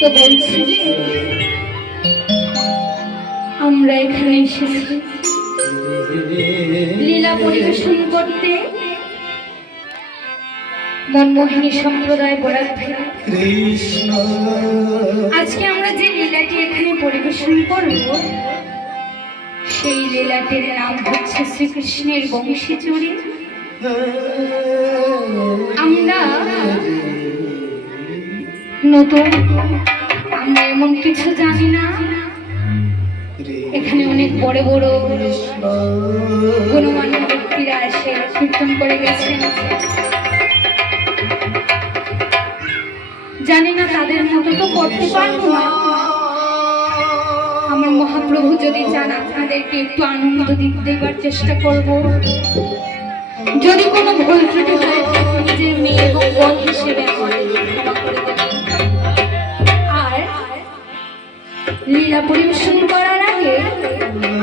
তো বলছি আমরা এখানে এসেছি লীলা পরিবেশন করতে মনমোহিনী সম্প্রদায় বরাত কৃষ্ণ। আজকে আমরা যে লীলাটি এখানে পরিবেশন করব সেই লীলাটির নাম হচ্ছে শ্রীকৃষ্ণের বংশী চুরি। আমরা নতুন, আমরা এমন কিছু জানি না। এখানে অনেক বড় বড় গুণমান্য ব্যক্তিরা এসে কীর্তন করে গেছেন, জানি না তাদের মতো তো করতে পারবো না। আমার মহাপ্রভু যদি চান আপনাদেরকে একটু আনন্দ দেবার চেষ্টা করব। যদি কোনো ভুল ত্রুটি হয় নিজের মেয়ে এবং বোন হিসেবে আমাদের ক্ষমা করে দেবেন। আর লীলা পরিবেশন করার আগে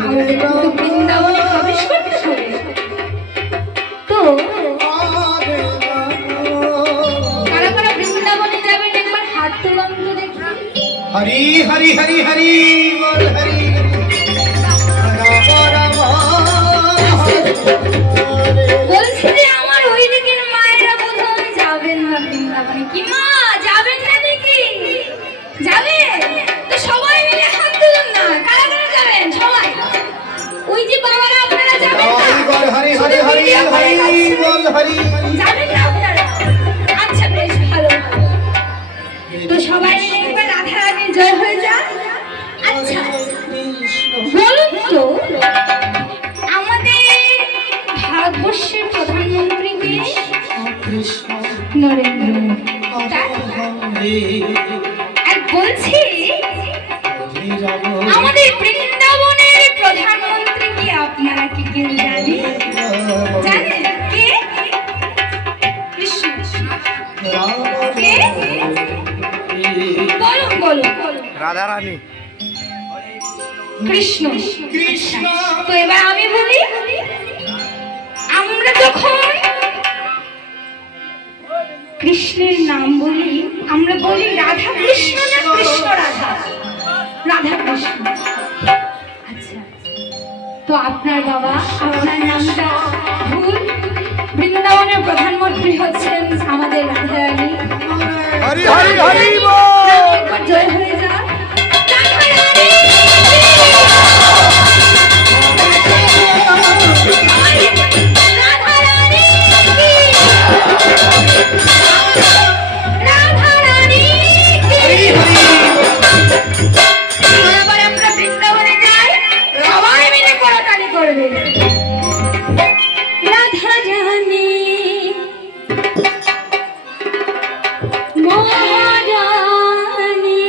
আমাদের কিন্তু বৃন্দাবনে প্রবেশ করতে হবে। তো কারা কারা বৃন্দাবনে যাবেন একবার হাত তুলুন তো দেখি। হরি হরি হরি হরি বল হরি বলছি যে আমার ওই দিকের মায়েরা বোধহয় যাবেন না বৃন্দাবনে। কি মা যাবেন না নাকি? যাবে তো সবাই মিলে হাত তুলুন না। কারা কারা যাবেন? সবাই ওই যে বাবারা আপনারা যাবেন না? হরি হরি হরি হরি বল হরি যাবেন না আপনারা? আচ্ছা বেশ ভালো। তো সবাই মিলে একবার রাধা রানীর জয় হয়ে যান। আচ্ছা বলুন তো আমাদের ভারতবর্ষের প্রধানমন্ত্রীকে নরেন্দ্র মোদী। আর বলছি আমাদের বৃন্দাবনের প্রধানমন্ত্রী কি আপনারা কি কেউ জানেন? জানেন কে? কৃষ্ণ। কে? বলুন বলুন। রাধা রানী কৃষ্ণ। কৃষ্ণ। তো এবার আমি বলি, আমরা যখন কৃষ্ণের নাম বলি আমরা বলি রাধা কৃষ্ণ না কৃষ্ণ রাধা? রাধা কৃষ্ণ। আচ্ছা তো আপনার বাবা আপনার নামটা ভুল। বৃন্দাবনের প্রধানমন্ত্রী হচ্ছেন আমাদের রাধা রানী। হরি হরি হরি একবার জয় হয়ে যা। মহারানী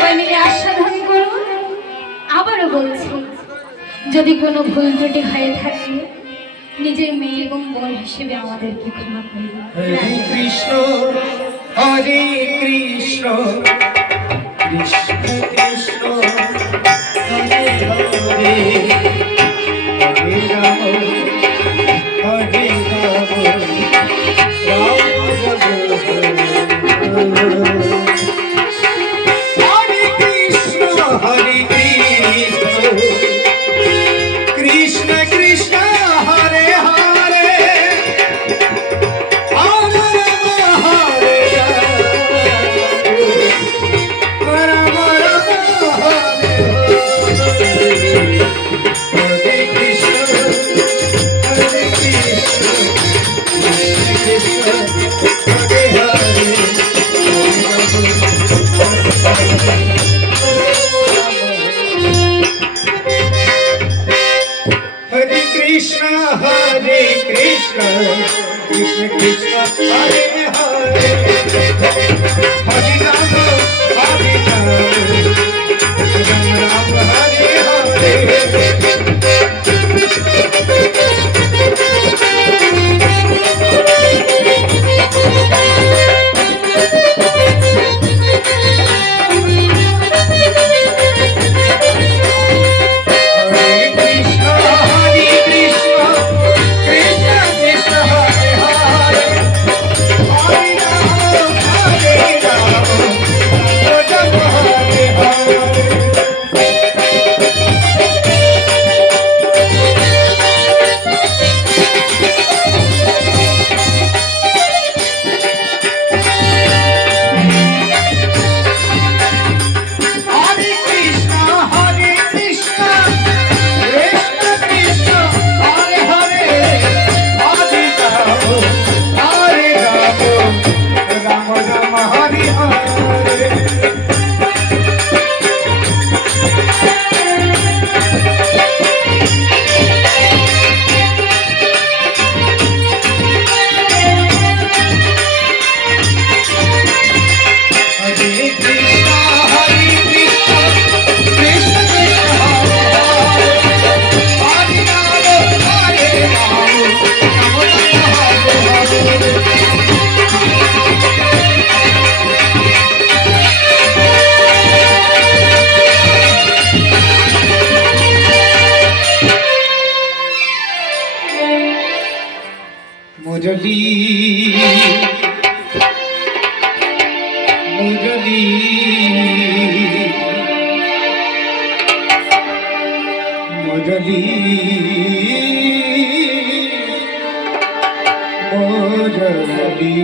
সবাই মিলে আস্বাদন করুন। আবারও বলছি, যদি কোনো ভুল ত্রুটি হয়ে থাকে নিজের মেয়ে এবং বোন হিসেবে আমাদেরকে ক্ষমা করুন। হরে কৃষ্ণ হরে কৃষ্ণ কৃষ্ণ কৃষ্ণ হরে হরে হরে রাম হরে রাম রাম রাম হরে কৃষ্ণ কৃষ্ণ কৃষ্ণ হরে Hare Hare Krishna, Krishna Krishna, Hare Hare, Hare Rama, Hare Rama, Ram Ram, Hare मुरली मुरली मुरली मुरली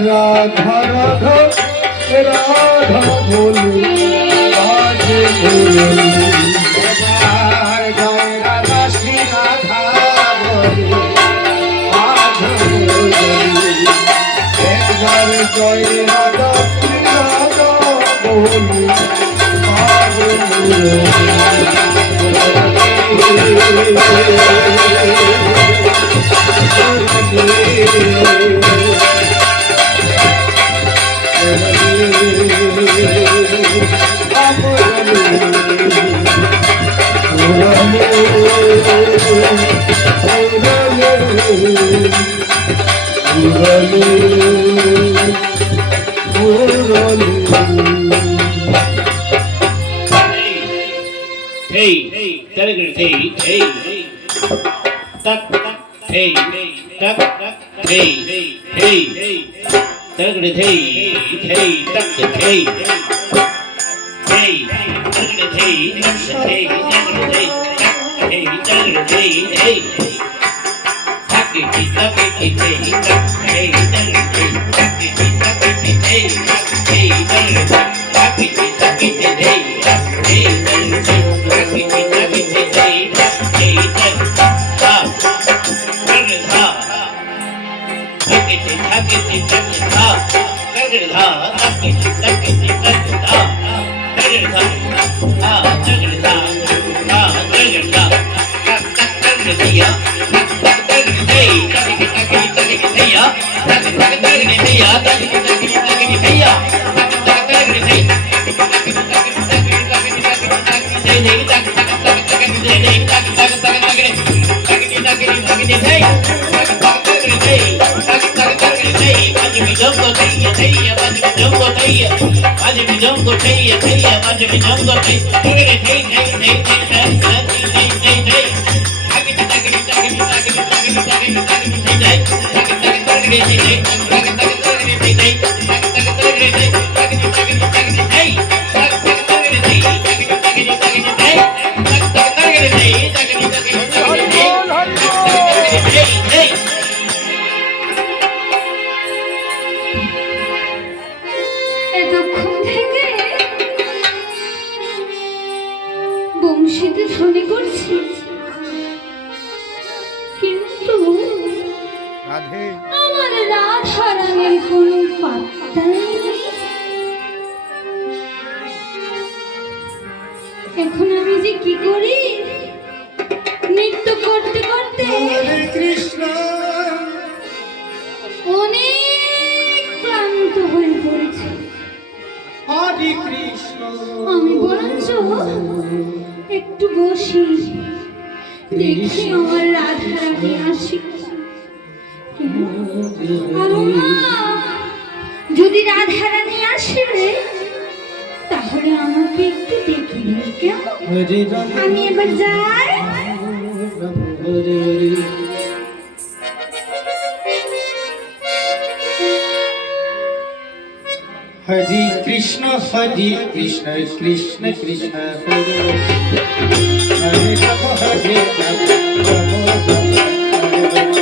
राधा राधा राधा बोलू आज बोलू गाय राधा श्री राधा একবার জয় রাধা শ্রী রাধা বলি Hey, hey, tak, hey, tak, hey, tak, hey, tak, hey, এতক্ষণ থেকে বংশীতে ধ্বনি করছি, কিন্তু আমার রাধা রানীর কোনো পাত্তাই নেই। এখন আমি যে কি করি? নৃত্য করতে করতে কৃষ্ণ অনেক ক্লান্ত হয়ে পড়েছে। হরে কৃষ্ণ আমি বরঞ্চ একটু বসি, দেখি আমার রাধা রানী আসি। আরো মা, যদি রাধা রানী আসে তাহলে আমাকে একটু দেখি কেমন? হরে রাম আমি এবার যাই। হরে হরে হরে কৃষ্ণ কৃষ্ণ কৃষ্ণ হরে হরে রাম হরে রাম রাম রাম হরে হরে।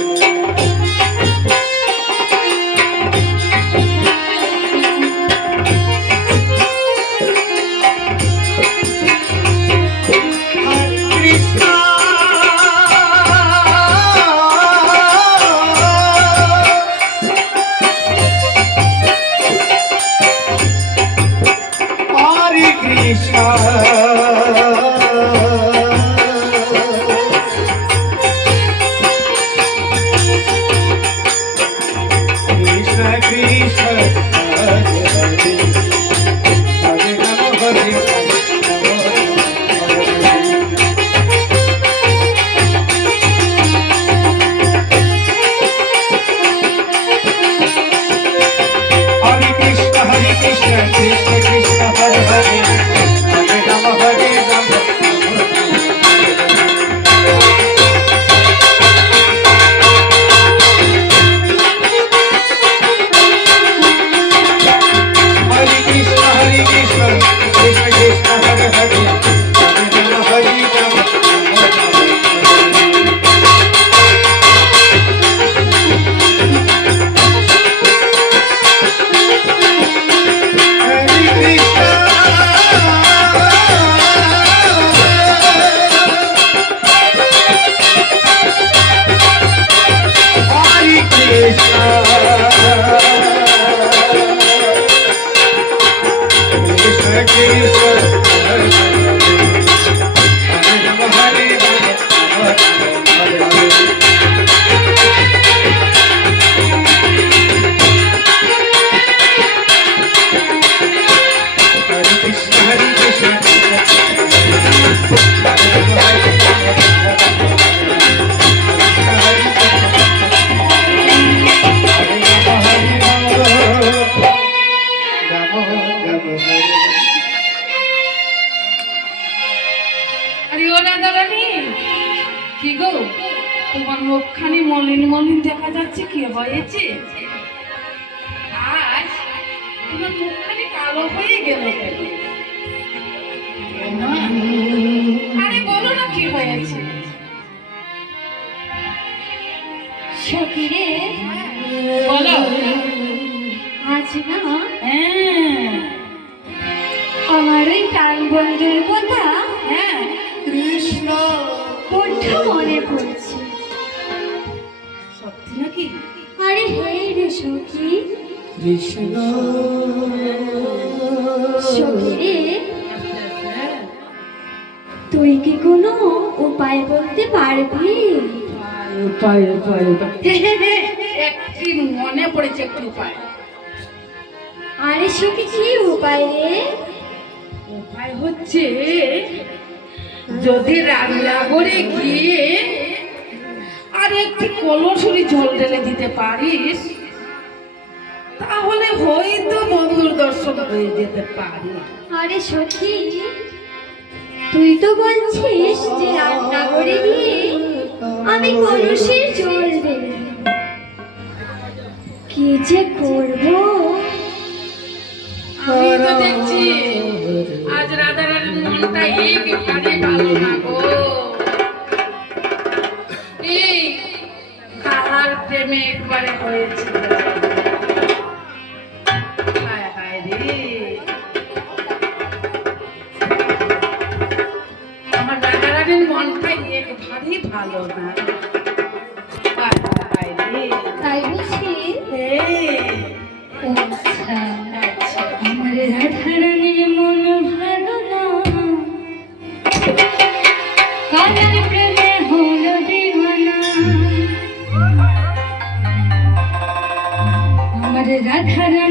আরে ও রাধারানী, কি গো তোমার মুখখানি মলিন মলিন দেখা যাচ্ছে, কি হয়েছে? আজ তোমার মুখখানি কালো হয়ে গেল কেন? আরে বলো না কি হয়েছে? সখীরে বলো। আজ না হ্যাঁ আমার ওই প্রাণ বন্ধুর কথা হ্যাঁ কৃষ্ণ বড্ড মনে পড়ছে। সত্যি নাকি? আরে হে রে সখী, কৃষ্ণ সখীরে তুই কি কোনো উপায় বলতে পারবি? একটি মনে পড়েছে, একটু উপায়। আরে সখী কি উপায় রে? উপায় হচ্ছে, যদি রান্নাঘরে গিয়ে আর একটি কলসুরি জল ঢেলে দিতে পারিস, তাহলে হয়তো বন্ধুর দর্শন হয়ে যেতে পারে। আরে সখী তুই তো বলছিস যে রান্নাঘরে গিয়ে আমি কলসির জল দেব, কি যে করবো? আমি তো দেখছি আজ রাধারানীর মনটা একেবারে ভালো না গো। এই কালার প্রেমে একবারে হয়েছে। হায় হায় রে, আমার রাধারানীর মনটা একবারেই ভালো না। হায় হায় রে। তাই বুঝি? আচ্ছা আচ্ছা আমার রাধারানীর মন ভালো না, কালার প্রেমে হলো দিওয়ানা। আমার রাধারানী